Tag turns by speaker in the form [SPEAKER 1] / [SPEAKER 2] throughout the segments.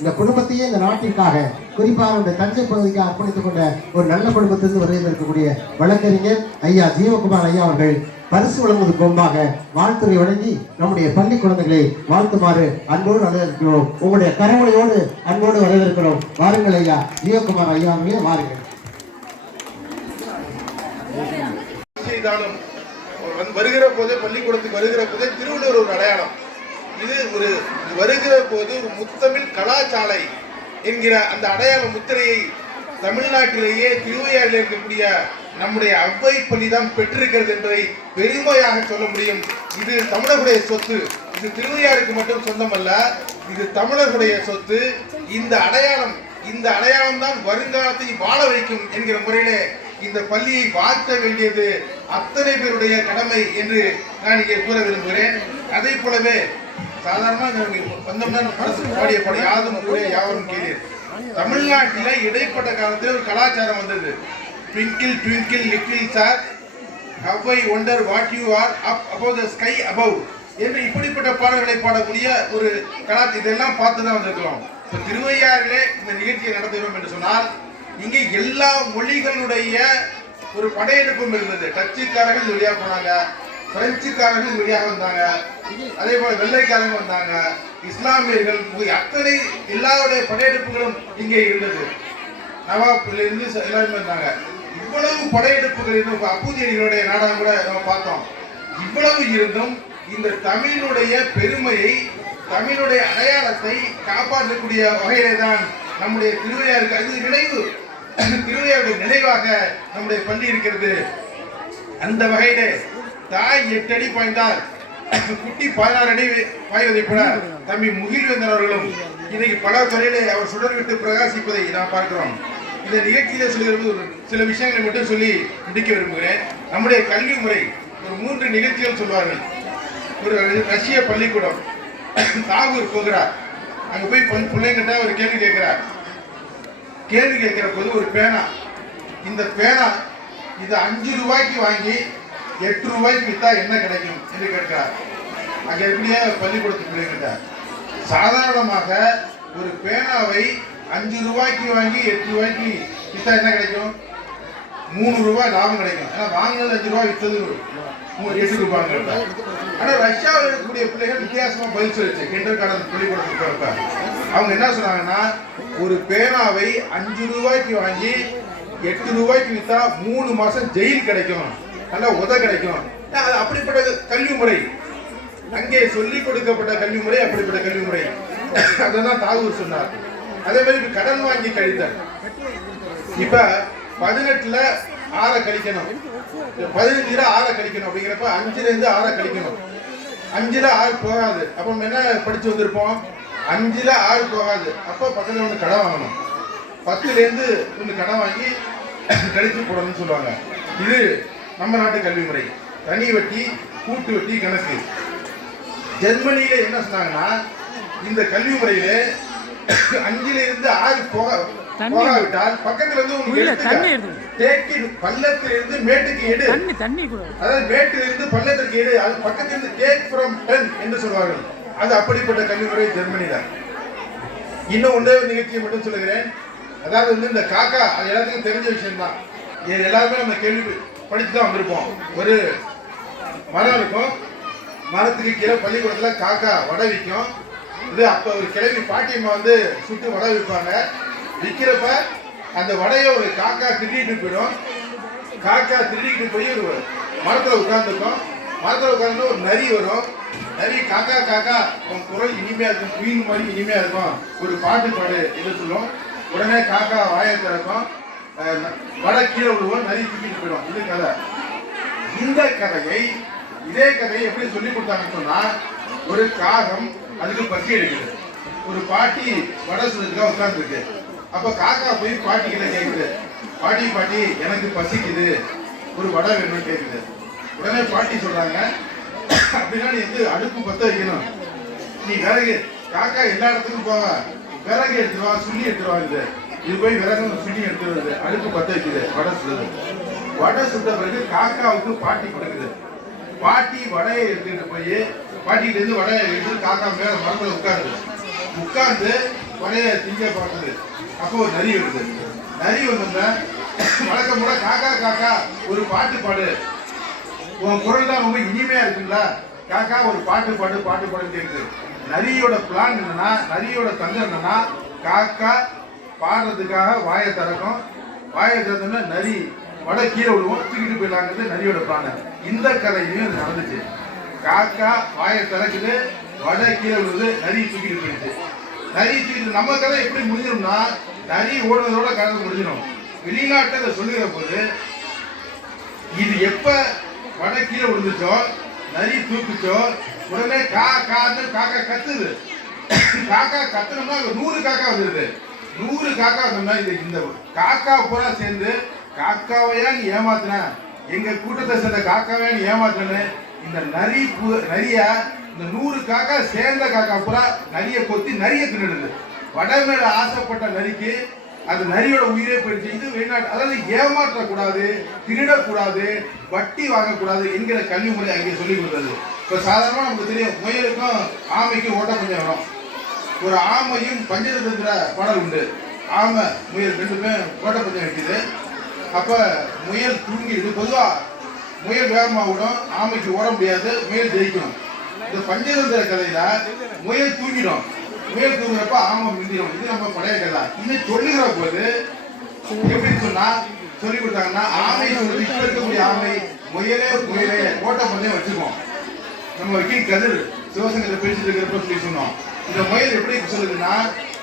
[SPEAKER 1] இந்த குடும்பத்தையே இந்த நாட்டிற்காக குறிப்பாக இந்த தஞ்சை பகுதிக்கு அர்ப்பணித்துக் கொண்ட ஒரு நல்ல குடும்பத்திலிருந்து வருகிற இருக்கக்கூடிய வழக்கறிஞர் ஐயா ஜீவகுமார் ஐயா அவர்கள் பரிசு வழங்குவதற்கு முன்பாக வாழ்த்துறை வழங்கி நம்முடைய பள்ளி குழந்தைகளை வாழ்த்துமாறு அன்போடு வரவேற்கிறோம். உங்களுடைய கரவணையோடு அன்போடு வரவேற்கிறோம். வாருங்கள் ஐயா. ஜீவகுமார் ஐயா அவர்களே வாருங்கள்.
[SPEAKER 2] வருகிற போதே பள்ளிக்கூடத்துக்கு வருகிற போதே திருவள்ளுவர் ஒரு அடையாளம். இது ஒரு வருகிற போது ஒரு முத்தமிழ் கலாச்சாலை என்கிற அந்த அடையாள முத்திரையை தமிழ்நாட்டிலேயே திருவையாறில் இருக்கக்கூடிய நம்முடைய அவ்வை பள்ளி தான் பெற்றிருக்கிறது என்பதை பெருமையாக சொல்ல முடியும். இது தமிழர்களுடைய சொத்து. இது திருவையாருக்கு மட்டும் சொந்தமல்ல இது தமிழர்களுடைய சொத்து. இந்த அடையாளம் இந்த அடையாளம் தான் வருங்காலத்தை வாழ வைக்கும் என்கிற முறையிலே இந்த பள்ளியை வாழ்த்த வேண்டியது அத்தனை பேருடைய கடமை என்று நான் இங்கே கூற விரும்புகிறேன். அதே போலவே சாதாரணமாக வந்தோம்னா மனசு பாடிய படம் யாதும் கூட யாவரும் கேளீர் இடைப்பட்ட காலத்தில் ஒரு கலாச்சாரம் வந்தது. Twinkle twinkle little star how I wonder what you are up above the sky above என்று இப்படிப்பட்ட பாடல்களை பாடக்கூடிய ஒரு கலாச்சாரம் இதெல்லாம் பார்த்து தான் வந்திருக்கிறோம். இப்போ திருவையாறிலே இந்த நிகழ்ச்சியை நடத்துகிறோம் என்று சொன்னால் இங்கே எல்லா மொழிகளுடைய ஒரு படையெடுப்பும் இருந்தது. டச்சுக்காரர்கள் இந்த வழியாக போனாங்க. பிரெஞ்சுக்காரர்கள் வழியாக வந்தாங்க. அதே போல வெள்ளைக்காரங்க வந்தாங்க. இஸ்லாமியர்கள் அத்தனை எல்லாருடைய படையெடுப்புகளும் இங்கே இருந்தது. நவாப்ல இருந்து எல்லாருமே இருந்தாங்க இவ்வளவு படையெடுப்புகள் இருந்தும் இப்ப அப்பூதியடிகளுடைய நாடகம் கூட நம்ம பார்த்தோம். இவ்வளவு இருந்தும் இந்த தமிழினுடைய பெருமையை தமிழுடைய அடையாளத்தை காப்பாற்றக்கூடிய வகையிலே தான் நம்முடைய திருவையாருக்கு அது நினைவு திருவையாருடைய நினைவாக நம்முடைய பள்ளி இருக்கிறது. அந்த வகையிலே தாய் எட்டு அடி பாய்ந்தால் குட்டி பதினாறு அடி பாய்வதை போல தம்பி முகில்வேந்தன் அவர்களும் இன்னைக்கு பல துறையிலே அவர் சுடர் விட்டு பிரகாசிப்பதை நாம் பார்க்கிறோம். இந்த நிகழ்ச்சியில சொல்லியிருப்பது ஒரு சில விஷயங்களை மட்டும் சொல்லி முடிக்க விரும்புகிறேன். நம்முடைய கல்வி முறை ஒரு மூன்று நிகழ்ச்சிகள் சொல்வார்கள். ஒரு ரஷ்ய பள்ளிக்கூடம். தாகூர் போகிறார். அங்க போய் பிள்ளைங்கிட்ட ஒரு கேள்வி கேட்கிறார். கேள்வி கேட்கிற போது ஒரு பேனா. இந்த பேனா இதை அஞ்சு ரூபாய்க்கு வாங்கி எட்டு ரூபாய்க்கு வித்தா என்ன கிடைக்கும் என்று கேட்கிறார். அங்க எப்படியே பள்ளிக்கூடத்து பிள்ளைங்கிட்ட சாதாரணமாக ஒரு பேனாவை அஞ்சு ரூபாய்க்கு வாங்கி எட்டு ரூபாய்க்கு வித்தா என்ன கிடைக்கும்? மூணு ரூபாய் லாபம் கிடைக்கும். ஏன்னா வாங்கினது அஞ்சு ரூபாய் வித்தது எட்டு ரூபாய்ங்க ஆனால் ரஷ்யாவில் இருக்கக்கூடிய பிள்ளைகள் வித்தியாசமாக பதில் சொல்லிச்சு. கிண்டர் கார்டன் பள்ளிக்கூடத்துக்கு போறப்ப. அவங்க என்ன சொன்னாங்கன்னா ஒரு பேனாவை அஞ்சு ரூபாய்க்கு வாங்கி எட்டு ரூபாய்க்கு வித்தா மூணு மாதம் ஜெயில் கிடைக்கும். நல்லா உத கிடைக்கும். அது அப்படிப்பட்ட கல்வி முறை அங்கே சொல்லிக் கொடுக்கப்பட்ட கல்வி முறை அப்படிப்பட்ட கல்வி முறை அதான் தாகூர் சொன்னார். அதே மாதிரி கடன் வாங்கி கழித்தல். இப்ப பதினெட்டுல ஆற கழிக்கணும். பதினஞ்சுல ஆற கழிக்கணும். அப்படிங்கிறப்ப அஞ்சுல இருந்து ஆற கழிக்கணும். அஞ்சுல ஆறு போகாது. அப்ப நம்ம என்ன படிச்சு வந்திருப்போம்? அஞ்சுல ஆறு போகாது. அப்ப பக்கத்துல ஒன்று கடன் வாங்கணும். பத்துல இருந்து ஒன்று கடன் வாங்கி கழிச்சு போடணும்னு சொல்லுவாங்க. இது நம்ம நாட்டு கல்வி முறை. தனி வட்டி கூட்டு வட்டி கணக்கு ஜெர்மனியில என்ன சொன்னாங்கன்னா இந்த கல்வி முறையில அஞ்சுல இருந்து ஆறு போக போகாவிட்டால் பக்கத்துல இருந்து உங்களுக்கு
[SPEAKER 3] இல்ல, தண்ணி
[SPEAKER 2] எடுத்துக்க
[SPEAKER 3] எடுத்து.
[SPEAKER 2] தேக்கி பள்ளத்துல இருந்து மேட்டுக்கு எடு.
[SPEAKER 3] தண்ணி தண்ணி கூட.
[SPEAKER 2] அதாவது மேட்டில் இருந்து பள்ளத்திற்கு எடு. அது பக்கத்துல இருந்து டேக் ஃப்ரம் டென் என்று சொல்வார்கள். அது அப்படிப்பட்ட கல்வி முறை ஜெர்மனியில. இன்னும் ஒன்றே ஒரு நிகழ்ச்சியை மட்டும் சொல்லுகிறேன். அதாவது வந்து இந்த காக்கா அது எல்லாத்துக்கும் தெரிஞ்ச விஷயம் தான் இது எல்லாருமே நம்ம கேள்வி படித்து தான் வந்திருப்போம். ஒரு மரம் இருக்கும். மரத்துக்கு கீழே பள்ளிக்கூடத்தில் காக்கா வடை விற்கும். இது அப்போ ஒரு கிழவி பாட்டியம்மா வந்து சுட்டு வடை விற்பாங்க. விற்கிறப்ப அந்த வடையை ஒரு காக்கா திருடிட்டு போயிடும். காக்கா திருடிக்கிட்டு போய் ஒரு மரத்தில் உட்காந்துருக்கும் மரத்தில் உட்காந்து ஒரு நரி வரும். நரி காக்கா காக்கா உன் குரல் இனிமையாக இருக்கும். குயின் மாதிரி இனிமையாக இருக்கும். ஒரு பாட்டு பாடு இது உடனே காக்கா வாயை திறக்கும். வடை கீழே விழுவோம் நிறைய தூக்கிட்டு போயிடும் இது கதை. இந்த கதையை இதே கதையை எப்படி சொல்லி கொடுத்தாங்கன்னு சொன்னா ஒரு காகம் அதுக்கு பசி எடுக்குது. ஒரு பாட்டி வடை சுடுறதுக்காக உட்கார்ந்துருக்கு. அப்ப காக்கா போய் பாட்டி கிட்ட கேக்குது பாட்டி பாட்டி எனக்கு பசிக்குது. ஒரு வடை வேணும்னு கேக்குது. உடனே பாட்டி சொல்றாங்க அப்படின்னா நீ வந்து அடுப்பு பத்த வைக்கணும். நீ விறகு காக்கா எல்லா இடத்துக்கும் போவ. விறகு எடுத்துருவா சுள்ளி எடுத்துருவா இது போய் விறகு சுள்ளி எடுத்து வருது அடுப்பு பத்த வைக்குது. வடை சுடுது. வடை சுட்ட பிறகு காக்காவுக்கு பாட்டி கொடுக்குது பாட்டி வடையை எடுத்துட்டு போய் பாட்டிகிட்ட வடையை எடுத்து காக்கா மேல மரத்துல உட்காருது. உட்கார்ந்து வடையை திங்க பார்க்குது அப்போ ஒரு நரி வருது. நரி வந்தோம்னா வழக்கம் போல காக்கா காக்கா ஒரு பாட்டு பாடு. உன் குரல் தான் ரொம்ப இனிமையா இருக்குங்களா காக்கா ஒரு பாட்டு பாடு பாட்டு பாடு கேட்குது நரியோட பிளான் என்னன்னா நரியோட தங்கம் என்னன்னா காக்கா பாடுறதுக்காக வாயை திறக்கும். வாயை திறந்தோம்னா நரி வட கீழே விடுவோம் தூக்கிட்டு போயிடலாங்கிறது நரியோட பிளான். இந்த கதையிலையும் இது நடந்துச்சு. காக்கா வாயை திறக்குது வட கீழே விழுது நரி தூக்கிட்டு போயிடுச்சு. நரி தூக்கிட்டு நம்ம கதை எப்படி முடிஞ்சிடும்னா நரி ஓடுறதோட கதை முடிஞ்சிடும். வெளிநாட்டில் இதை சொல்லுகிற போது இது எப்போ வட கீழே விழுந்துச்சோ நரி தூக்குச்சோ உடனே கா கான்னு காக்கா கத்துது. காக்கா கத்துனோம்னா நூறு காக்கா வந்துடுது நூறு காக்கா சொன்னா இது இந்த காக்கா பூரா சேர்ந்து காக்காவையா நீ ஏமாத்தின? எங்க கூட்டத்தை சேர்ந்த காக்காவையா நீ ஏமாத்துன இந்த நரி பூ- நரிய இந்த நூறு காக்கா சேர்ந்த காக்கா பூரா நரிய கொத்தி நரிய தின்னுடுது. வடமேல ஆசைப்பட்ட நரிக்கு அந்த நரியோட உயிரே போயிடுச்சு. இது வெளிநாட்டு அதாவது ஏமாற்றக்கூடாது திருடக்கூடாது வட்டி வாங்கக்கூடாது என்கிற கல்வி முறை அங்கே சொல்லி கொடுத்தது. இப்போ சாதாரணமாக நமக்கு தெரியும் முயலுக்கும் ஆமைக்கும் ஓட்ட கொஞ்சம் வரும். ஒரு ஆமையும் பஞ்சதந்திர பாடல் உண்டு. ஆமை முயல் ரெண்டுமே கோட்டை பஞ்சம் வைக்குது அப்போ முயல் தூங்கிடுது. பொதுவாக முயல் வேகமாக விடும் ஆமைக்கு ஓட முடியாது முயல் ஜெயிக்கணும். இந்த பஞ்சதந்திர கதையில் முயல் தூங்கிடும். முயல் தூங்குறப்ப ஆமை மிந்திடும் இது நம்ம பழைய கதை. இன்னும் சொல்லுகிற போது எப்படின்னு சொன்னால் சொல்லி கொடுத்தாங்கன்னா ஆமை சொல்றது இப்போ இருக்கக்கூடிய ஆமை முயலே முயலே கோட்டை பந்தயம் வச்சுக்குவோம் நம்ம வக்கீல் கதிர் சிவசங்கரை பேசிட்டு இருக்கிறப்ப சொல்லி சொன்னோம். இந்த முயல் எப்படி சொல்லுதுன்னா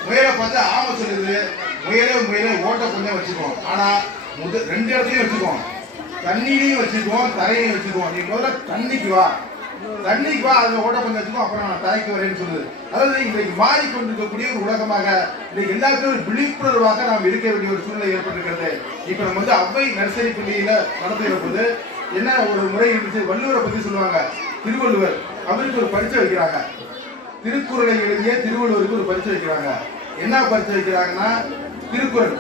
[SPEAKER 2] முயலை பார்த்து ஆமை சொல்லுது. முயலே முயலே ஓட்ட கொஞ்சம் வச்சுக்குவோம் ஆனா முத ரெண்டு இடத்துலையும் வச்சுக்குவோம் தண்ணியிலையும் வச்சுக்குவோம் தரையிலையும் வச்சுக்குவோம் நீ முதல்ல தண்ணிக்கு வா. தண்ணிக்கு வா அதில் ஓட்ட கொஞ்சம் வச்சுக்கோ அப்புறம் நான் தரைக்கு வரேன்னு சொல்லுது. அதாவது இன்றைக்கு மாறிக்கொண்டிருக்கக்கூடிய ஒரு உலகமாக இன்னைக்கு எல்லாருக்கும் ஒரு விழிப்புணர்வாக நாம் இருக்க வேண்டிய ஒரு சூழ்நிலை ஏற்பட்டிருக்கிறது. இப்போ நம்ம வந்து அவ்வை நர்சரி பள்ளியில நடந்து போது என்ன ஒரு முறை இருந்துச்சு? வள்ளுவரை பத்தி சொல்லுவாங்க. திருவள்ளுவர் அவருக்கு ஒரு பரிச்சை வைக்கிறாங்க. திருக்குறளை எழுதிய திருவள்ளுவருக்கு ஒரு பரிசு வைக்கிறாங்க. என்ன பரிசு வைக்கிறாங்கன்னா திருக்குறள்.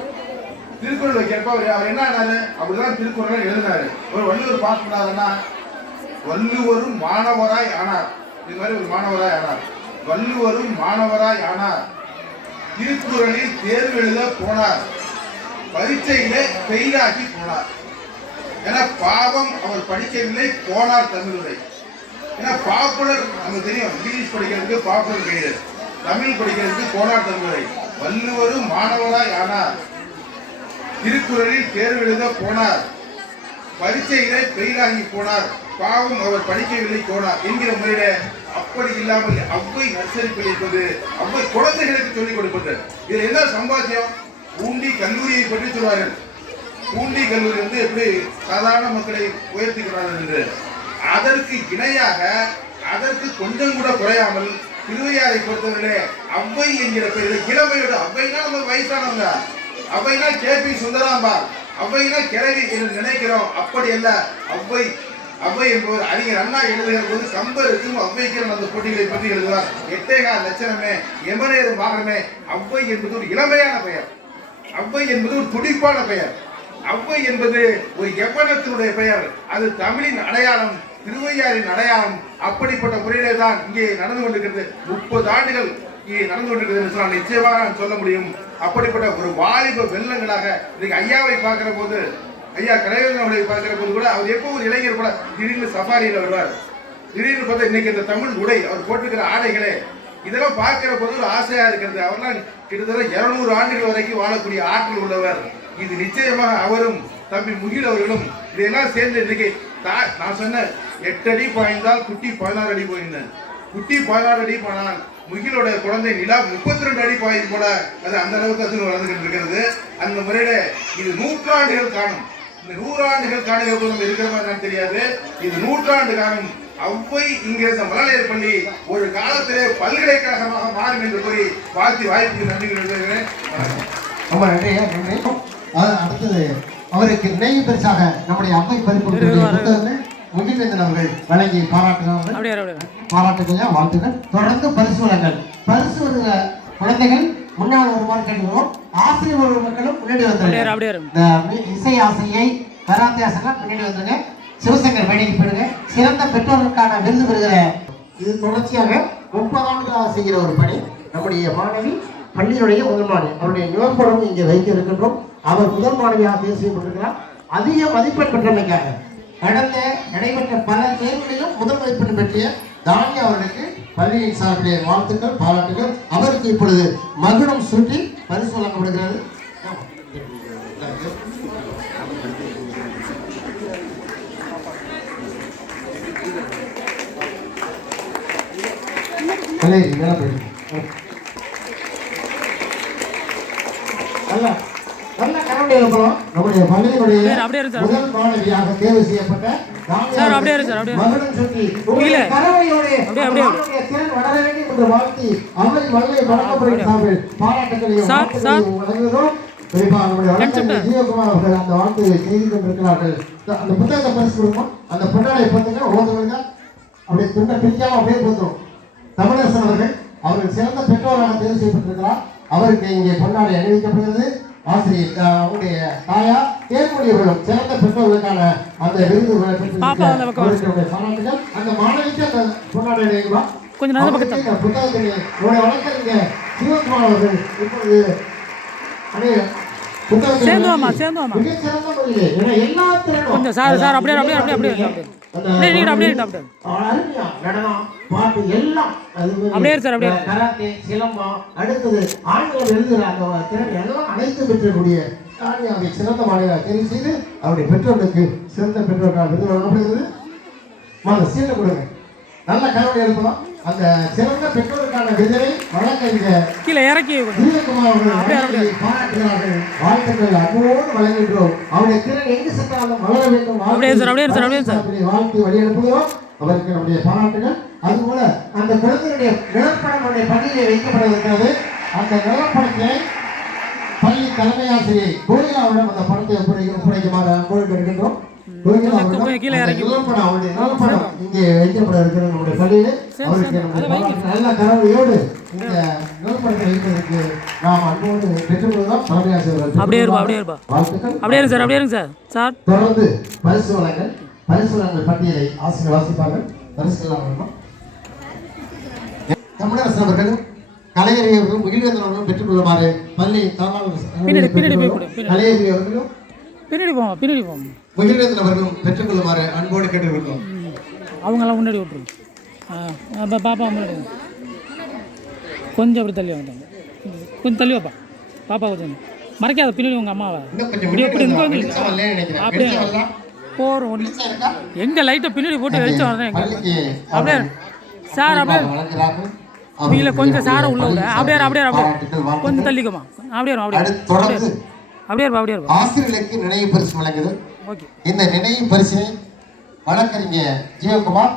[SPEAKER 2] திருக்குறள் வைக்கிறப்ப அவர் அவர் என்ன ஆனாரு? அப்படிதான் திருக்குறளை எழுதினாரு. ஒரு வள்ளுவர் பாஸ் பண்ணாருன்னா வள்ளுவரும் மாணவராய் ஆனார். இது மாதிரி ஒரு மாணவராய் ஆனார். வள்ளுவரும் மாணவராய் ஆனார். திருக்குறளில் தேர்வு எழுத போனார். பரீட்சையில ஃபெயிலாகி போனார். என பாவம் அவர் படிக்கவில்லை போனார் தமிழுரை. ஏன்னா பாப்புலர் நமக்கு தெரியும் இங்கிலீஷ் படிக்கிறதுக்கு பாப்புலர் கிடையாது. தமிழ் படிக்கிறதுக்கு போனார் தமிழுரை வள்ளுவரும் மாணவராய் ஆனார். திருக்குறளில் தேர்வு எழுத போனார். பரீட்சையிலே பெயிலாகி போனார். பாவம் அவர் படிக்கவில்லை போனார் என்கிற முறையில அப்படி இல்லாமல் அவ்வை நர்சரி படிப்பது அவ்வை குழந்தைகளுக்கு சொல்லிக் கொடுப்பது. இதுல என்ன சம்பாத்தியம்? பூண்டி கல்லூரியை பற்றி சொல்வார்கள். பூண்டி கல்லூரி வந்து எப்படி சாதாரண மக்களை உயர்த்துகிறார்கள் என்று. அதற்கு இணையாக அதற்கு கொஞ்சம் கூட குறையாமல் திருவையாரை பொறுத்தவரையிலே அவ்வை என்கிற பெயர் இளமையோடு அவ்வைனா நம்ம வயசானவங்க. அவ்வைனா கே. பி. சுந்தராம்பாள். அவ்வைனா கிளவி என்று நினைக்கிறோம். அப்படி அல்ல. அவ்வை அவ்வை என்பவர் அறிஞர் அண்ணா எழுதுகிற போது கம்பருக்கும் அவ்வைக்கும் அந்த போட்டிகளை பற்றி எழுதுவார். எட்டேகா லட்சணமே எமரேறு மாறமே அவ்வை என்பது ஒரு இளமையான பெயர். அவ்வை என்பது ஒரு துடிப்பான பெயர். அவ்வை என்பது ஒரு எவ்வனத்தினுடைய பெயர். அது தமிழின் அடையாளம். திருவையாரின் அடையாளம் அப்படிப்பட்ட முறையிலே தான் இங்கே நடந்து கொண்டிருக்கிறது. முப்பது ஆண்டுகள் இங்கே நடந்து கொண்டிருக்கிறது என்று நிச்சயமாக நான் சொல்ல முடியும். அப்படிப்பட்ட ஒரு வாலிப வெள்ளங்களாக இன்னைக்கு ஐயாவை பார்க்கிற போது ஐயா கலைவரன் அவர்களை பார்க்கிற போது கூட அவர் எப்போ ஒரு இளைஞர் கூட திடீர்னு சஃபாரியில் வருவார். திடீர்னு பார்த்தா இன்னைக்கு இந்த தமிழ் உடை அவர் போட்டிருக்கிற ஆடைகளே இதெல்லாம் பார்க்கிற போது ஒரு ஆசையா இருக்கிறது. அவர்லாம் கிட்டத்தட்ட இருநூறு ஆண்டுகள் வரைக்கும் வாழக்கூடிய ஆற்றல் உள்ளவர். இது நிச்சயமாக அவரும் தம்பி முகில் அவர்களும் இதையெல்லாம் சேர்ந்து இன்னைக்கு தா- நான் சொன்னேன் எட்டு அடி பாய்ந்தால் குட்டி பதினாறு அடி போயிருந்தேன் குட்டி பதினாறு அடி போனால் முகிலோட குழந்தை நிலா முப்பத்தி ரெண்டு அடி பாயும் போல அது அந்த அளவுக்கு அது வளர்ந்துகிட்டு இருக்கிறது. அந்த முறையில இது நூற்றாண்டுகள் காணும். இந்த நூறாண்டுகள் காணுகிற போது நம்ம இருக்கிற மாதிரி தெரியாது. இது நூற்றாண்டு காணும். அவ்வை இங்கிருந்த மழலையர் பள்ளி ஒரு காலத்திலே பல்கலைக்கழகமாக மாறும் என்று கூறி வாழ்த்தி வாய்ப்புக்கு நன்றி கொள்கிறேன்
[SPEAKER 1] ரொம்ப நன்றி. நன்றி அடுத்தது அவருக்கு நினைவு பரிசாக நம்முடைய அம்மை பதிப்பு புத்தகங்கள். முகிலேந்தன் அவர்கள் வழங்கி
[SPEAKER 3] அப்படியே
[SPEAKER 1] பாராட்டுகள் வாழ்த்துக்கள் தொடர்ந்து பரிசு வழங்கல் பரிசு வருகிற குழந்தைகள் முன்னால் வருமாறு கேட்டுக்கிறோம் ஆசிரியர் ஒரு மக்களும் முன்னாடி. இந்த மி- இசை ஆசிரியை கராத்தே ஆசிரியர் பின்னாடி வந்துருங்க. சிவசங்கர் மேடைக்கு போயிடுங்க சிறந்த பெற்றோர்களுக்கான விருது பெறுகிற இது தொடர்ச்சியாக முப்பது ஆண்டுகளாக செய்கிற ஒரு பணி. நம்முடைய மாணவி பள்ளியினுடைய முதல் மாணவி. அவருடைய இங்கே வைக்க இருக்கின்றோம் அவர் முதல் மாணவியாக தேர்வு செய்யப்பட்டிருக்கிறார் அதிக மதிப்பெண் பெற்றமைக்காக. கடந்த நடைபெற்ற பல தேர்வுகளிலும் முதல் மதிப்பெண் பெற்றிய தானியா அவர்களுக்கு பள்ளியின் சார்பிலே வாழ்த்துக்கள் பாராட்டுகள் அவருக்கு இப்பொழுது மகுடம் சுற்றி பரிசு வழங்கப்படுகிறது. கலை போயிடுங்க. நல்ல நம்முடைய பள்ளியினுடைய. முதல் மாணவியாக தேர்வு செய்யப்பட்ட
[SPEAKER 3] சார், அப்படியே சார், அப்படியே இரு.
[SPEAKER 1] மகுடம் சுற்றி உங்களுடைய
[SPEAKER 3] இல்ல.
[SPEAKER 1] கரவையோடு
[SPEAKER 3] அப்படியே, அப்படியே.
[SPEAKER 1] மாணவனுடைய திறன் வளர வேண்டும் என்று வாழ்த்தி அவரை வல்லை வழங்கப்படும் சார்பில் பாராட்டுகளையும்
[SPEAKER 3] சார்,
[SPEAKER 1] வாழ்த்துக்களையும் வழங்குகிறோம். குறிப்பாக நம்முடைய வழக்கறிஞர் ஜீவகுமார் அவர்கள் அந்த வாழ்த்துயை செய்து கொண்டிருக்கிறார்கள். அந்த புத்தகத்தை பரிசு கொடுப்போம். அந்த பொன்னாடை பார்த்துங்க. ஓதுவங்க அப்படியே துண்டை பிரிக்காம அப்படியே போத்துரும் தமிழரசன் அவர்கள் அவர்கள் சிறந்த பெற்றோராக தேர்வு செய்யப்பட்டிருக்கிறார். அவருக்கு இங்கே பொன்னாடை அணிவிக்கப்படுகிறது. ஆசிரியர் அவருடைய தாயா தேர்மொழி அவர்களும் சிறந்த பெற்றோர்களுக்கான அந்த விருதுகளை அவருடைய பாராட்டுகள் அந்த மாணவிக்கு அந்த அணிவிக்கலாம்
[SPEAKER 3] கொஞ்சம் நேரம் பக்கத்துல.
[SPEAKER 1] இந்த புத்தகத்திலே உங்களுடைய வழக்கறிஞர் சிவகுமார் அவர்கள் இப்பொழுது அடைய புத்தகத்தை
[SPEAKER 3] சேர்ந்து வாம்மா, சேர்ந்து வாம்மா.
[SPEAKER 1] மிகச் சிறந்த முறையிலே ஏன்னா எல்லா திறனும்
[SPEAKER 3] கொஞ்சம் சார், சார், அப்படியே, அப்படியே, அப்படியே, அப்படியே, அப்படியே. சார், அப்படியே.
[SPEAKER 1] கராத்தே சிலம்பம் அடுத்தது ஆண்கள் எழுதுகிற அந்த திறன் எல்லாம் அனைத்து பெற்றக்கூடிய தானியாவை சிறந்த மாநில தெரிவு செய்து அவருடைய பெற்றோர்களுக்கு சிறந்த பெற்றோர்கள் விருது வழங்கப்படுகிறது வாங்க சீட்டை கொடுங்க நல்ல கருணை எழுப்பலாம் அந்த சிறந்த பெற்றோருக்கான விருதை வழக்கறிஞர்
[SPEAKER 3] கீழே இறக்கி
[SPEAKER 1] ஜீவகுமார் அவர்கள் பாராட்டுகிறார்கள். வாழ்த்துக்கள் அன்போடு வழங்குகின்றோம் அவருடைய திறன் எங்கு சென்றாலும் வளர வேண்டும்.
[SPEAKER 3] அப்படியே சார், அப்படியே சார், அப்படியே சார்.
[SPEAKER 1] வாழ்த்தி வழி அனுப்புகிறோம் அவருக்கு நம்முடைய பாராட்டுகள். அதுபோல அந்த குழந்தையுடைய நிலப்படம் நம்முடைய பள்ளியிலே வைக்கப்பட இருக்கிறது அந்த நிலப்படத்தை பள்ளி தலைமை ஆசிரியர் கோயிலா அவரிடம் அந்த ஒப்படை ஒப்படைக்குமாறு அன்போடு கேட்கின்றோம்
[SPEAKER 3] கீழே
[SPEAKER 1] அந்த
[SPEAKER 3] இறக்கி.
[SPEAKER 1] நிலப்படம் அவருடைய நிலப்படம் இங்கே வைக்கப்பட இருக்கிற நம்முடைய பள்ளியிலே
[SPEAKER 3] சரி,
[SPEAKER 1] அவருக்கு
[SPEAKER 3] சரி,
[SPEAKER 1] நம்முடைய
[SPEAKER 3] அதை வைங்க.
[SPEAKER 1] பாராட்டு நல்ல கனவையோடு இந்த நிலப்படத்தை வைப்பதற்கு நாம் அன்போடு பெற்றுக்கொள்வதாம் தலைமை ஆசிரியர்
[SPEAKER 3] அப்படியே இருப்பா, அப்படியே இருப்பா. அப்படியே இருங்க சார் அப்படியே இருங்க சார். சார்.
[SPEAKER 1] தொடர்ந்து பரிசு வழங்கல் பரிசு வழங்கல் பட்டியலை ஆசிரியர் வாசிப்பார்கள். பரிசு வழங்கணும் தமிழரசு அவர்களும் கலையறி அவர்களும் மகிழ்வேந்தன் அவர்களும் பெற்றுக் கொள்ளுமாறு பள்ளி
[SPEAKER 3] பின்னாடி, பின்னாடி போய் கொடு, பின்னாடி.
[SPEAKER 1] கலையறி அவர்களும்
[SPEAKER 3] பின்னாடி போவோம் பின்னாடி போவோம்.
[SPEAKER 1] மகிழ்வேந்தன் அவர்களும் பெற்றுக் கொள்ளுமாறு அன்போடு கேட்டுக்கொள்கிறோம்.
[SPEAKER 3] அவங்கெல்லாம் முன்னாடி அப்போ பாப்பா முன்னாடி. கொஞ்சம் அப்படி தள்ளி வந்துட்டாங்க கொஞ்சம் தள்ளி வைப்பா. பாப்பா கொஞ்சம் மறைக்காத பின்னாடி உங்கள் அம்மாவை. இப்படி எப்படி
[SPEAKER 1] முன்னாடி
[SPEAKER 3] இருக்கு
[SPEAKER 1] வெளிச்சம் வரலைன்னு நினைக்கிறேன்.
[SPEAKER 3] அப்படியே? போகிறோம் ஒன்று
[SPEAKER 1] வெளிச்சம் இருக்கா?
[SPEAKER 3] எங்கே லைட்டை பின்னாடி போட்டு வெளிச்சம் வரதான் அப்படியே சார் அப்படியே. இல்லை கொஞ்சம் சாரை உள்ள விட. அப்படியே அப்படியே அப்படியே. கொஞ்சம் தள்ளிக்கமா. அப்படியே அப்படியே அப்படியே இருப்பா அப்படியே இருப்பா
[SPEAKER 1] ஆசிரியர்களுக்கு நினைவு பரிசு வழங்குதல்
[SPEAKER 3] ஓகே.
[SPEAKER 1] இந்த நினைவு பரிசினை வழக்கறிஞர் ஜீவகுமார்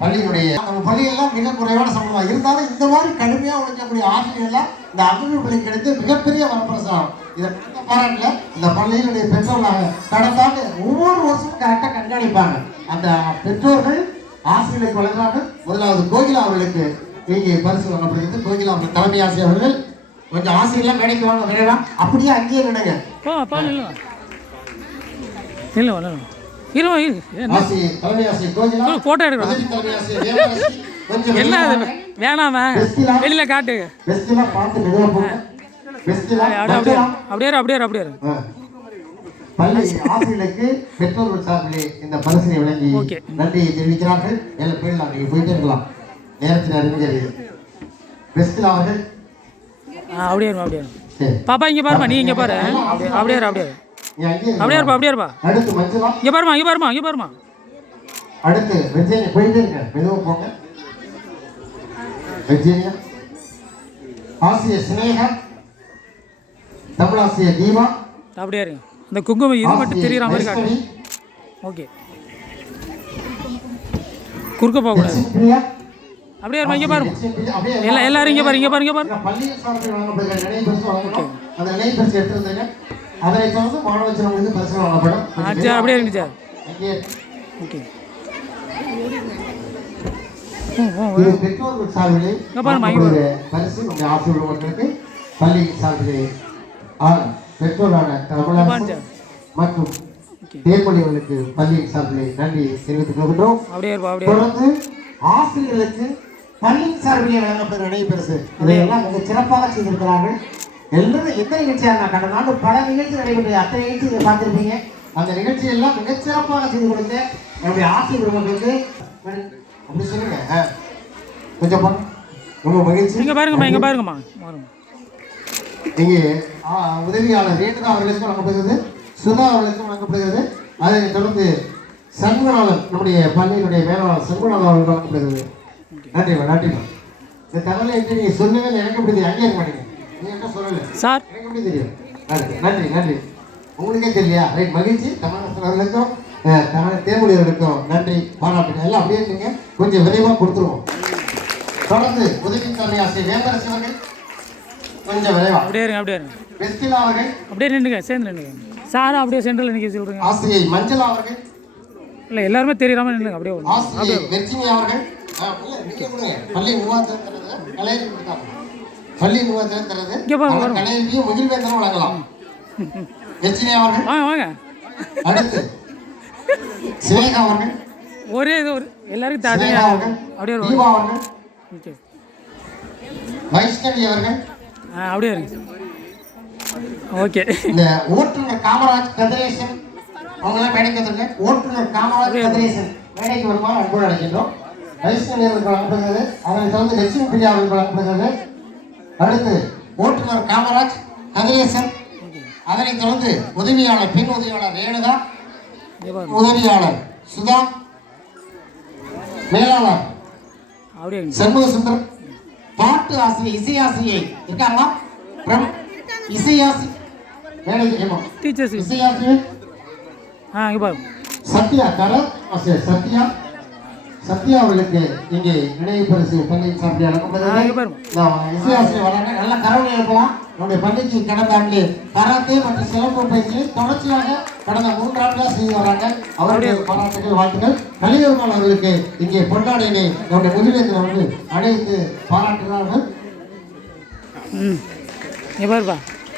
[SPEAKER 1] பள்ளியினுடைய நம்ம பள்ளியெல்லாம் மிக குறைவான சம்பளம்? இருந்தாலும் இந்த மாதிரி கடுமையாக உழைக்கக்கூடிய ஆசிரியர்கள்லாம் இந்த அகழ்வு பள்ளி கிடைத்து மிகப்பெரிய வரப்பிரசாதம் இதை கடந்த பாராட்டில் இந்த பள்ளியினுடைய பெற்றோர்களாக கடந்த ஆண்டு ஒவ்வொரு வருஷமும் கரெக்டாக கண்காணிப்பாங்க. அந்த பெற்றோர்கள் ஆசிரியர்களுக்கு வழங்குறார்கள் முதலாவது கோகிலா அவர்களுக்கு இங்கே பரிசு வழங்கப்படுகிறது. கோகிலா அவர்கள் தலைமை ஆசிரியர் அவர்கள் கொஞ்சம் ஆசிரியர்லாம் மேடைக்கு வாங்க வேணாம் அப்படியே அங்கேயே நினைங்க
[SPEAKER 3] போ போ இல்லை இல்லை இல்லை இருவா இரு. என்ன?
[SPEAKER 1] ஆசிரியர் தலைமை ஆசிரியர் கோகிலா
[SPEAKER 3] ஃபோட்டோ எடுக்கிறோம்
[SPEAKER 1] உதவி தலைமை ஆசிரியர் தேவராசி, கொஞ்சம்
[SPEAKER 3] என்ன அது?
[SPEAKER 1] வெளியே வாங்க.
[SPEAKER 3] வேணாமா வெளியில காட்டு.
[SPEAKER 1] பெஸ்டிலாம் பார்த்து மெதுவா போங்க. பெஸ்டிலாம்
[SPEAKER 3] அப்படியே அப்படியே அப்படியே அப்படியே.
[SPEAKER 1] பள்ளி ஆசிரியர்களுக்கு பெற்றோர்கள் சார்பிலே இந்த பரிசினை வழங்கி
[SPEAKER 3] ஓகே.
[SPEAKER 1] நன்றியை தெரிவிக்கிறார்கள். எல்லா போயிடலாம் நீங்க போயிட்டே இருக்கலாம். நேரத்தின் அறிஞர் பெஸ்டில் அவர்கள்
[SPEAKER 3] ஆ, அப்படியே இருப்பா அப்படியே பாப்பா இங்கே பாருமா நீ இங்கே பாரு. அப்படியே அப்படியே அப்படியே இருப்பா அப்படியே இருப்பா. இங்கே பாருமா இங்கே பாருமா இங்கே பாருமா
[SPEAKER 1] அடுத்து வெஜ்ஜேனியா போயிட்டே இருங்க. மெதுவாக போங்க. வெஜ்ஜேனியா. ஆசிரியர் சினேகா தமிழாசிரியர் தீபா.
[SPEAKER 3] அப்படியே இருங்க இந்த குங்குமம் இது மட்டும் தெரியுற மாதிரி காட்டு. ஓகே. குறுக்க போகக்கூடாது. அப்படியே இருப்பா இங்கே பாருமா
[SPEAKER 1] லட்சுமி பிரியா, அப்படியே
[SPEAKER 3] எல்லா எல்லாரும் இங்கே பாரு இங்கே பாரு இங்கே பாரு
[SPEAKER 1] இந்த பள்ளியில் சார்பில் வழங்கப்படுகிற நினைவு பரிசு வழங்கப்படும் அந்த நினைவு பரிசு எடுத்திருந்தீங்க அதனை தொடர்ந்து மாணவ செல்வங்களுக்கு பரிசு வழங்கப்படும்
[SPEAKER 3] ஆ சரி அப்படியே இருங்க சார். ஓகே
[SPEAKER 1] பெற்றோர்கள் சார்பிலே பரிசு உங்கள் ஆசிரியர் மக்களுக்கு பள்ளி சார்பிலே பெற்றோரான
[SPEAKER 3] பாருங்க.
[SPEAKER 1] மற்றும்
[SPEAKER 3] ஓகே
[SPEAKER 1] சார்பிலே நன்றி தெரிவித்துக் கொள்கின்றோம். தொடர்ந்து ஆசிரியர்களுக்கு பள்ளியின் சார்பிலே வழங்கப்பட்ட பரிசு. இதையெல்லாம் மிக சிறப்பாக செய்திருக்கிறார்கள். எல்லாரும் எந்த நிகழ்ச்சியாக நான் கடந்த ஆண்டு பல நிகழ்ச்சி நடைபெற்ற அத்தனை நிகழ்ச்சி பார்த்துருப்பீங்க. அந்த நிகழ்ச்சியெல்லாம் மிகச் சிறப்பாக செய்து கொடுத்த என்னுடைய ஆசிரியர் பெருமக்களுக்கு அப்படி சொல்லுங்க. கொஞ்சம். ரொம்ப மகிழ்ச்சி.
[SPEAKER 3] இங்கே பாருங்கம்மா இங்கே பாருங்கம்மா. பாருங்க
[SPEAKER 1] இங்கே உதவியாளர் ரேணுகா அவர்களுக்கு வழங்கப்படுகிறது. சுதா அவர்களுக்கு வழங்கப்படுகிறது. அதனைத் தொடர்ந்து சண்முகநாதன் நம்முடைய பள்ளியினுடைய மேலாளர் சண்முகநாதன் அவர்களுக்கு வழங்கப்படுகிறது. நன்றிம்மா நன்றிம்மா இந்த தகவலை எப்படி நீங்கள் சொல்லுங்க எனக்கு எப்படி தெரியும்? அங்கே இருக்க மாட்டீங்க நீ என்ன சொல்லலை?
[SPEAKER 3] சார்.
[SPEAKER 1] எனக்கு எப்படி தெரியும்? நன்றி நன்றி நன்றி உங்களுக்கே தெரியலையா ரைட் மகிழ்ச்சி. அஹ், தமிழ் தேர்மொழி அவர்களுக்கும் நன்றி பாராட்டுங்க எல்லாம் அப்படியே இருக்கீங்க கொஞ்சம் விரைவாக கொடுத்துருவோம். தொடர்ந்து உதவி தலைமை ஆசிரியர் வேந்தரசு அவர்கள் கொஞ்சம் விரைவா.
[SPEAKER 3] அப்படியே இருங்க அப்படியே இருங்க.
[SPEAKER 1] அவர்கள்
[SPEAKER 3] அப்படியே நின்றுங்க சேர்ந்து நின்றுங்க. சார் அப்படியே சென்டரில் நிற்க சொல்கிறீங்க
[SPEAKER 1] ஆசிரியை மஞ்சளா அவர்கள்
[SPEAKER 3] இல்லை எல்லாருமே தெரியாமல் நின்றுங்க அப்படியே
[SPEAKER 1] ஆசிரியை வெர்ஜினி அவர்கள் பள்ளி கலையரி கொடுத்தாங்க பள்ளி அவர் கலையரியும் முகில்வேந்தனும் வழங்கலாம். வெர்ஜினி அவர்கள்.
[SPEAKER 3] வாங்க வாங்க.
[SPEAKER 1] அடுத்து சிவேகா அவர்கள்.
[SPEAKER 3] ஒரே இது ஒரு எல்லாருக்கும் தனியாக
[SPEAKER 1] அவர்கள்.
[SPEAKER 3] அப்படியே
[SPEAKER 1] தீபா அவர்கள்.
[SPEAKER 3] ஓகே.
[SPEAKER 1] வைஷ்ணவி அவர்கள்.
[SPEAKER 3] அப்படியே ஓகே.
[SPEAKER 1] இந்த ஓட்டுநர் காமராஜ் கதிரேசன் அவங்களாம் மேடைக்கு வந்துருங்க. ஓட்டுநர் காமராஜ் கதிரேசன் மேடைக்கு அன்போடு அழைக்கின்றோம். வைஷ்ணவி வழங்கப்படுகிறது அதனைத் தொடர்ந்து லட்சுமி பிரியா வழங்கப்படுகிறது அடுத்து ஓட்டுநர் காமராஜ் கதிரேசன் அதனைத் தொடர்ந்து உதவியாளர் பெண் உதவியாளர் ரேணுகா உதவியாளர் சுதா மேலாளர் சண்முக சுந்தரம் பாட்டு ஆசிரியர் இசை ஆசிரியை இருக்காங்களா? பிரம்- இசை ஆசி மேடைக்கு ஏமா
[SPEAKER 3] டீச்சர்ஸ்.
[SPEAKER 1] இசை ஆசிரியர்
[SPEAKER 3] ஆ இங்கே பாருங்க.
[SPEAKER 1] சத்யா கல ஆசிரியர் சத்யா. சத்யா அவர்களுக்கு இங்கே நினைவு பரிசு பள்ளி சார்பில்
[SPEAKER 3] ஆ, இங்க
[SPEAKER 1] வழங்கப்படுகிறது
[SPEAKER 3] பாருங்க.
[SPEAKER 1] நான் இசை ஆசிரியர் வராங்க நல்ல கரவணை எழுப்பலாம் நம்முடைய பள்ளிக்கு கடந்த ஆண்டு கராத்தே மற்றும் சிறப்பு பயிற்சியை தொடர்ச்சியாக கடந்த மூன்று ஆண்டுகளாக செய்து வராங்க. அவருடைய பாராட்டுகள் வாழ்த்துக்கள். கலியருமான் அவர்களுக்கு இங்கே பொன்னாடையினை நம்முடைய முதலமைச்சர் அவர்கள் அழைத்து பாராட்டுகிறார்கள்.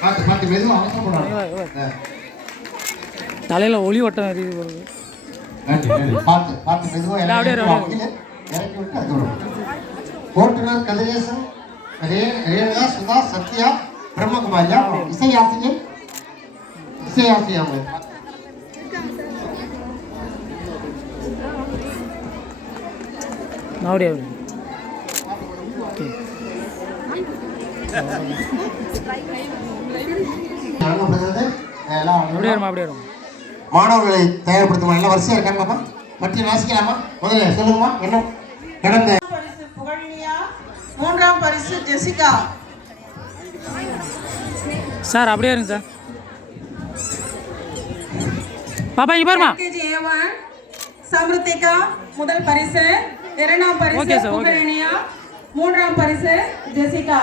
[SPEAKER 1] பார்த்து பார்த்து மெதுவாக அவசரப்படுறாங்க.
[SPEAKER 3] தலையில் ஒளி வட்டம் எரியுது.
[SPEAKER 1] பார்த்து பார்த்து மெதுவாக இறக்கி. விட்டு, இறக்கி விட்டு அது வரும். ஓட்டுநர் கதிரேசன் ரே ரேணுகா சுதா சத்யா பிரம்மகுமாரியா இசை ஆசிரியர் இசை.
[SPEAKER 3] நான் அப்படியே அப்படியே அப்படியே
[SPEAKER 1] மாணவர்களை தயார்படுத்துமா எல்லாம் வரிசையா இருக்காங்கப்பா பற்றி வாசிக்கலாமா? முதல்ல சொல்லுங்கம்மா என்ன கடந்த
[SPEAKER 4] மூன்றாம் பரிசு ஜெசிகா.
[SPEAKER 3] சார் அப்படியே இருங்க சார். பாப்பா இங்கே பாருமா
[SPEAKER 4] சமிருத்திகா முதல் பரிசு. இரண்டாம் பரிசு. புகழ்னியா மூன்றாம் பரிசு ஜெசிகா.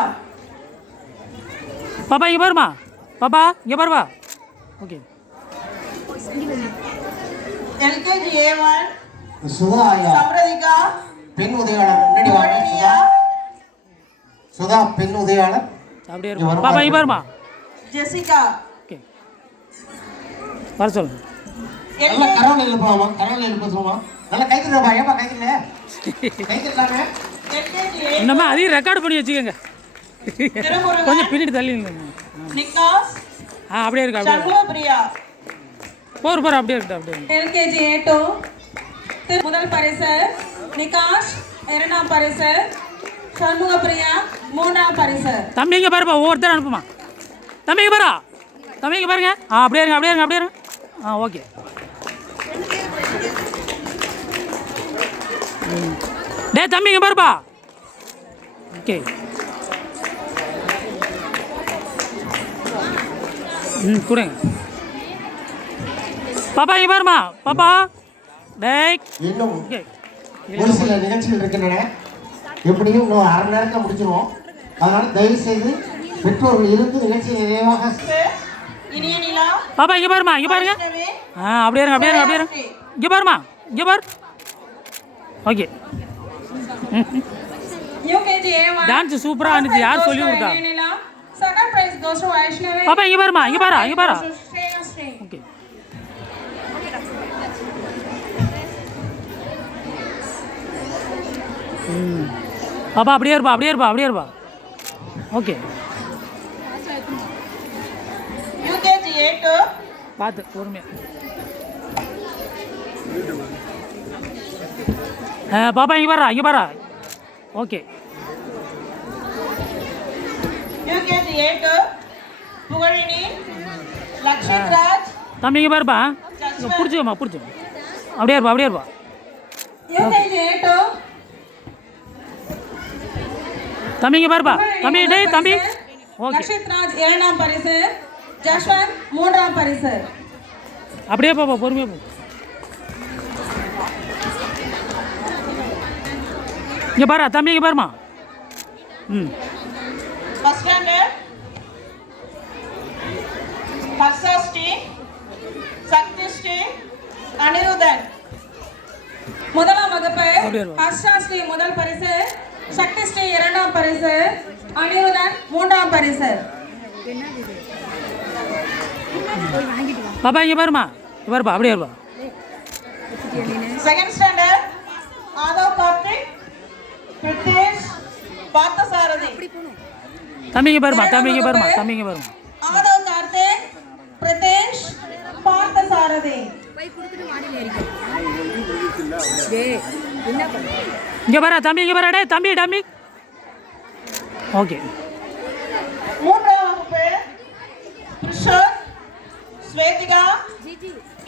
[SPEAKER 3] பாப்பா இங்கே பாருமா பாப்பா இங்கே பாருப்பா ஓகே.
[SPEAKER 4] எல்கேஜி ஏவன்
[SPEAKER 1] சுதா ஐயா
[SPEAKER 4] சமிருதிகா
[SPEAKER 1] பெண் உதவியாளர் முன்னாடி வாங்க சுதா. சுதா பெண் உதவியாளர்
[SPEAKER 3] அப்படியே
[SPEAKER 1] இங்க
[SPEAKER 3] இருக்கும்.
[SPEAKER 1] வருமா?
[SPEAKER 3] பாப்பா இங்கே பாருமா
[SPEAKER 4] ஜெசிகா.
[SPEAKER 3] ஓகே. வர சொல்லுங்க
[SPEAKER 1] நல்ல எழுப்பாமா எழுப்ப சொல்லுமா? நல்லா ஏப்பா
[SPEAKER 3] அதையும் ரெக்கார்ட் பண்ணி வச்சுக்கோங்க. கொஞ்சம் பின்னாடி தள்ளி நில்லுங்க.
[SPEAKER 4] நிக்காஸ்
[SPEAKER 3] ஆ அப்படியே இருக்கு அப்படியே இருக்கு. போர் போர் அப்படியே இருக்கு அப்படியே.
[SPEAKER 4] எல்கேஜி ஏ டூ முதல் பரிசு நிகாஷ் இரண்டாம் பரிசு சண்முகப்பிரியா மூன்றாம் பரிசு.
[SPEAKER 3] தம்பி இங்கே பாருப்பா ஒவ்வொருத்தரும் அனுப்புமா? தம்பி இங்கே பாரா? தம்பி இங்கே பாருங்க. ஆ அப்படியே இருங்க அப்படியே இருங்க அப்படியே இருங்க. ஆ ஓகே. ம். டேய் தம்பி இங்கே பாருப்பா. ஓகே. ம் கொடுங்க. பாப்பா இங்கே பாருமா பாப்பா. டேய்.
[SPEAKER 1] இன்னும் ஒரு சில நிகழ்ச்சிகள் இருக்கின்றன. எப்படியும் இன்னும் அரை நேரத்தில் முடிச்சிருவோம். அதனால தயவு செய்து பெற்றோர்கள் இருந்து நிகழ்ச்சியை நிறைவாக
[SPEAKER 3] பாப்பா இங்கே பாருமா இங்கே பாருங்க. ஆ அப்படியே இருங்க அப்படியே இருங்க அப்படியே இருங்க. இங்கே பாருமா இங்கே பாரு. ஓகே.
[SPEAKER 4] யூகேஜி ஏ1
[SPEAKER 3] டான்ஸ் சூப்பரா இருந்துச்சு. யார் சொல்லி கொடுத்தா? பாப்பா இங்கே பாருமா இங்கே பாரா இங்கே பாரா. ம் பாப்பா அப்படியே இருப்பா அப்படியே இருப்பா அப்படியே இருப்பா. ஓகே
[SPEAKER 4] யூகேஜி எயிட்டு
[SPEAKER 3] பார்த்து பொறுமையாக பாப்பா இங்கே பாரா இங்கே பாரா okay
[SPEAKER 4] UKG eight Pugazhini Lakshmith Raj
[SPEAKER 3] தம்பி இங்கே பாருப்பா. பிடிச்சிக்கம்மா பிடிச்சிக்கோ அப்படியே இருப்பா அப்படியே இருப்பா.
[SPEAKER 4] யூகேஜி எயிட்டு
[SPEAKER 3] தம்பி இங்கே பாருப்பா தம்பி டேய் தம்பி ஓகே
[SPEAKER 4] லக்ஷித் ராஜ் இரண்டாம் பரிசு ஜஸ்வந்த் மூன்றாம் பரிசு
[SPEAKER 3] அப்படியே பாப்பா பொறுமையாக போ இங்கே பாரு தம்பி இங்கே பாருமா ம்
[SPEAKER 4] ஃபர்ஸ்ட் ஸ்டாண்டர்ட் ஹர்ஷா ஸ்ரீ சக்தி ஸ்ரீ அனிருதன் முதலாம் வகுப்பு
[SPEAKER 3] அப்படியே வா.
[SPEAKER 4] ஹர்ஷா ஸ்ரீ முதல் பரிசு சக்தி ஸ்ரீ இரண்டாம் பரிசு அனிருதன் மூன்றாம் பரிசு.
[SPEAKER 3] பாப்பா இங்கே பாருமா பாருப்பா அப்படியே இருப்பா
[SPEAKER 4] செகண்ட் ஸ்டாண்டர்ட் ஆதவ் கார்த்திக் பிரித்தேஷ் பார்த்தசாரதி
[SPEAKER 3] தம்பி இங்கே பாருமா தம்பி இங்கே பாருமா தம்பி இங்கே பாருமா
[SPEAKER 4] ஆதவ் கார்த்திக் பிரித்தேஷ் பார்த்தசாரதி
[SPEAKER 3] இங்கே பாரு தம்பி இங்கே பாரு டேய் தம்பி தம்பி ஓகே
[SPEAKER 4] மூன்றாம் வகுப்பு கிருஷோர் ஸ்வேதிகா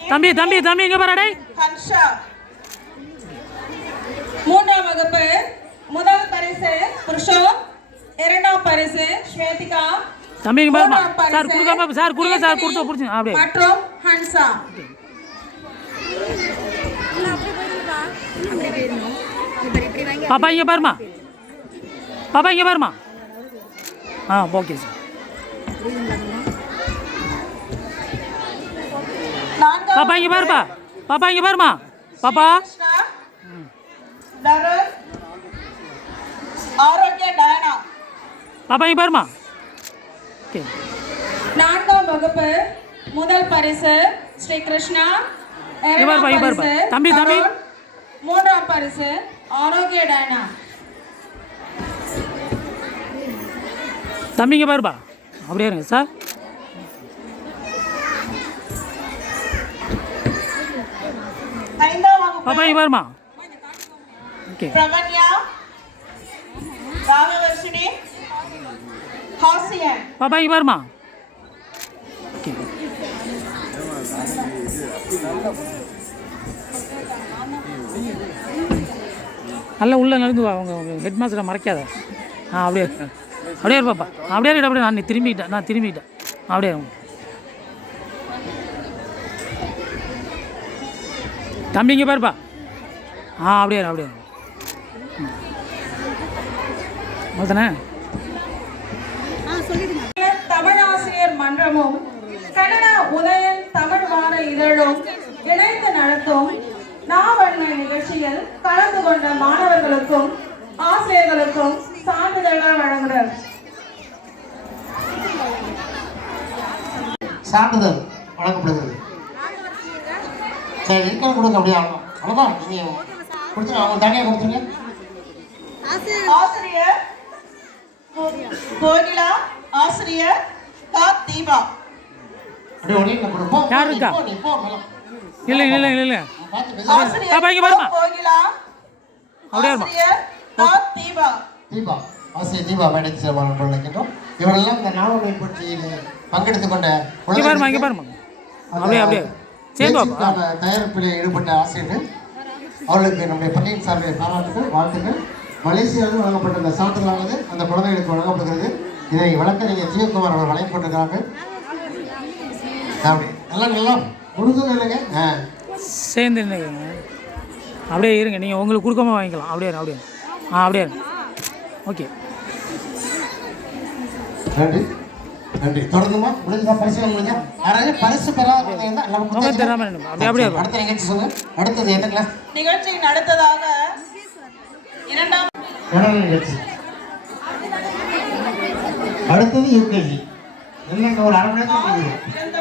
[SPEAKER 3] தம்பி தம்பி தம்பி இங்கே பாரு டேய்.
[SPEAKER 4] ஹன்ஷா. மூன்றாம் வகுப்பு முதல் பரிசு புருஷோம் இரண்டாம் பரிசு ஸ்வேதிகா.
[SPEAKER 3] தம்பி இங்கே பாருமா
[SPEAKER 4] மூன்றாம்
[SPEAKER 3] சார்
[SPEAKER 4] பரிசு
[SPEAKER 3] கொடுக்காம சார் கொடுங்க சார்
[SPEAKER 4] கீர்த்தனி
[SPEAKER 3] கொடுத்து பிடிச்சி அப்படியே.
[SPEAKER 4] மற்றும் ஹன்சா
[SPEAKER 3] பாப்பா இங்கே பாருமா பாப்பா இங்கே பாருமா ஆ ஓகே சார் பாப்பா இங்கே பாருப்பா. பாப்பா இங்கே பாருமா பாப்பா. பாப்பா இங்கே பாருமா ஓகே
[SPEAKER 4] நான்காம் வகுப்பு முதல் பரிசு ஸ்ரீ கிருஷ்ணா.
[SPEAKER 3] தம்பி, தம்பி.
[SPEAKER 4] மூன்றாம் பரிசு ஆரோக்கிய டயனா
[SPEAKER 3] தம்பி இங்கே பாருப்பா. அப்படியே இருங்க சார் பாப்பா இங்கே பாருமா. ஓகே.
[SPEAKER 4] பிரபன்யா ராகவர்ஷினி ஹாசியன்.
[SPEAKER 3] பாப்பா இங்கே பாருமா. ஓகே. நல்லா உள்ளே நடந்து வா அவங்க ஹெட் மாஸ்டரை மறைக்காத. ஆ அப்படியே இரு. அப்படியே இரு பாப்பா. அப்படியே இரு, அப்படியே நான் நீ திரும்பிக்கிட்டேன் நான் திரும்பிக்கிட்டேன் அப்படியே. தம்பி இங்கே பாருப்பா. ஆ அப்படியே இரு, அப்படியே. அவ்வளோதானே
[SPEAKER 4] தமிழாசிரியர் மன்றமும் கன்னட உதயன் தமிழ் வார இதழும் இணைந்து நடத்தும் நாவன்மை நிகழ்ச்சியில் கலந்து கொண்ட மாணவர்களுக்கும் ஆசிரியர்களுக்கும் சான்றிதழ்கள் வழங்குகிறார்
[SPEAKER 1] சான்றிதழ் வழங்கப்படுகிறது. சரி இருக்கிற கொடுங்க அப்படியே அவ்வளோ அவ்வளோதான் நீங்கள் கொடுத்துருங்க அவங்க தனியாக கொடுத்துருங்க.
[SPEAKER 4] ஆசிரியர் கோகிலா ஆசிரியர் கா தீபா.
[SPEAKER 1] அப்படியே ஒரே கொடுப்போம் போ,
[SPEAKER 3] யார்
[SPEAKER 1] நீ
[SPEAKER 3] இருக்கா?
[SPEAKER 1] போ, நீ போ மேலே.
[SPEAKER 3] இல்லை இல்லை இல்லை. பாப்பா, இங்க.
[SPEAKER 4] கோகிலா.
[SPEAKER 3] அப்படியே இருமா.
[SPEAKER 4] தீபா.
[SPEAKER 1] தீபா. ஆசிரியர் தீபா செல்வார் என்று அழைக்கின்றோம். இவரெல்லாம் இந்த நாவலை போட்டியில் பங்கெடுத்துக் கொண்ட
[SPEAKER 3] இங்கே பாருமா இங்கே பாருமா. அப்படியே அப்படியே. சேர்ந்து வாப்பா
[SPEAKER 1] தேர்ச்சிக்கான தயாரிப்பில் ஈடுபட்ட ஆசிரியர்கள் அவர்களுக்கு நம்முடைய பள்ளியின் சார்பில் பாராட்டுகள் வாழ்த்துக்கள் மலேசியாவில் வழங்கப்பட்ட இந்த சான்றிதழானது அந்த குழந்தைகளுக்கு வழங்கப்படுகிறது. இதை வழக்கறிஞர் ஜீவகுமார் அவர் வழங்கி கொண்டிருக்கிறாங்க அப்படி. எல்லாம் நல்லா. முழுதும் இல்லைங்க? ஆ.
[SPEAKER 3] சேர்ந்து நின்னுக்கங்க. அப்படியே இருங்க நீங்கள் உங்களுக்கு கொடுக்காம வாங்கிக்கலாம். அப்படியே அப்படியே இரு. ஆ அப்படியே இருங்க ஓகே.
[SPEAKER 1] நன்றி. நன்றி. தொடர்ந்துமா? முடிஞ்சா பரிசு முடிஞ்சா யாராவது
[SPEAKER 3] அப்படியே அப்படியே.
[SPEAKER 1] அடுத்த நிகழ்ச்சி சொல்லுங்க. அடுத்தது
[SPEAKER 4] நிகழ்ச்சியின் அடுத்ததாக இரண்டாம்
[SPEAKER 1] நிகழ்ச்சி. அடுத்தது யூகேஜி. இல்லைங்க ஒரு அரை மணி நேரத்துக்கு
[SPEAKER 4] சிறந்த